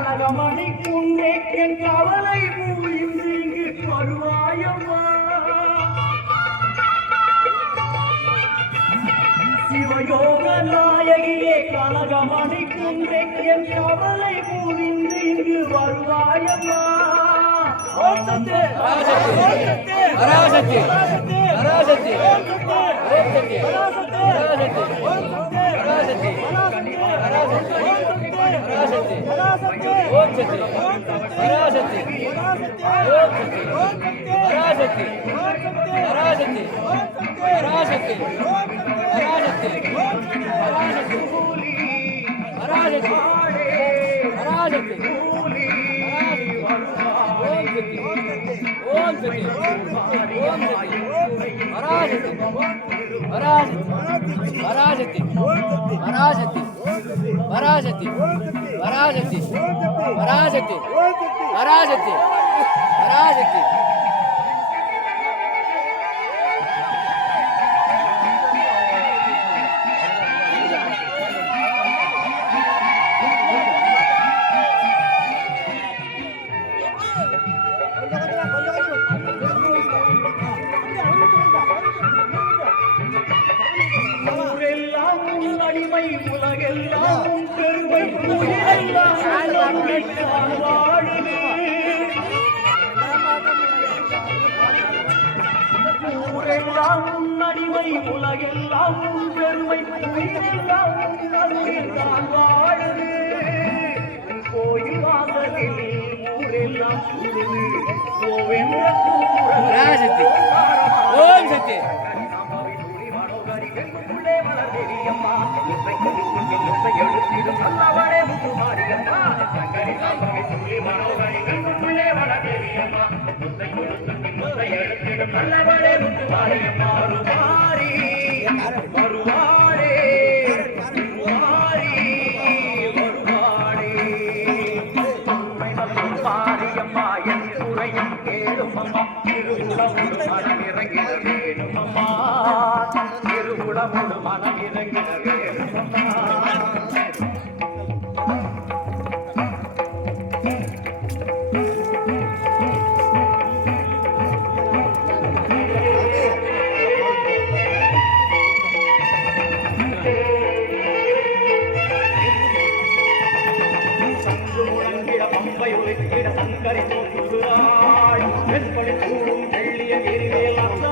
கனகமணி குன்னே என் கவலை மூழ்கி இங்கு வருவாயம்மா சிவயோக நாயகியே கனகமணி குன்னே என் கவலை மூழ்கி இங்கு வருவாயம்மா ஓம் சக்தி பராசக்தி பராசக்தி பராசக்தி உலகெல்லாம் பெருமை ஊரெல்லாம் அடிமை உலகெல்லாம் பெருமை நான் வாழுது கோயில் வாசலில் ஊரெல்லாம் கோவென்ற ஓம் சக்தி எழுத்திடும் நல்லவளே முத்துமாரியம்மா சங்கரி சாம்பவி துள்ளி மனோகரி கண்ணுள்ளே வளதேவியம்மா முத்தை கொடுத்து முத்தை எழுத்திடும் நல்லவளே முத்துமாரியம்மா வருவாரி வருவாரே வருவாரி வருவாரே உண்மை நல்லூர் மாரியம்மா என் துறையும் கேளுமம்மா திருவுளமுடு மனம் இறங்கிட வேணுமம்மா திருவுளமுடு மனம் இறங்கிட வேணுமம்மா சங்கரி தோற்றுகிறாள் வெண்படி கூடும் வெள்ளிய எரிவேல் அந்த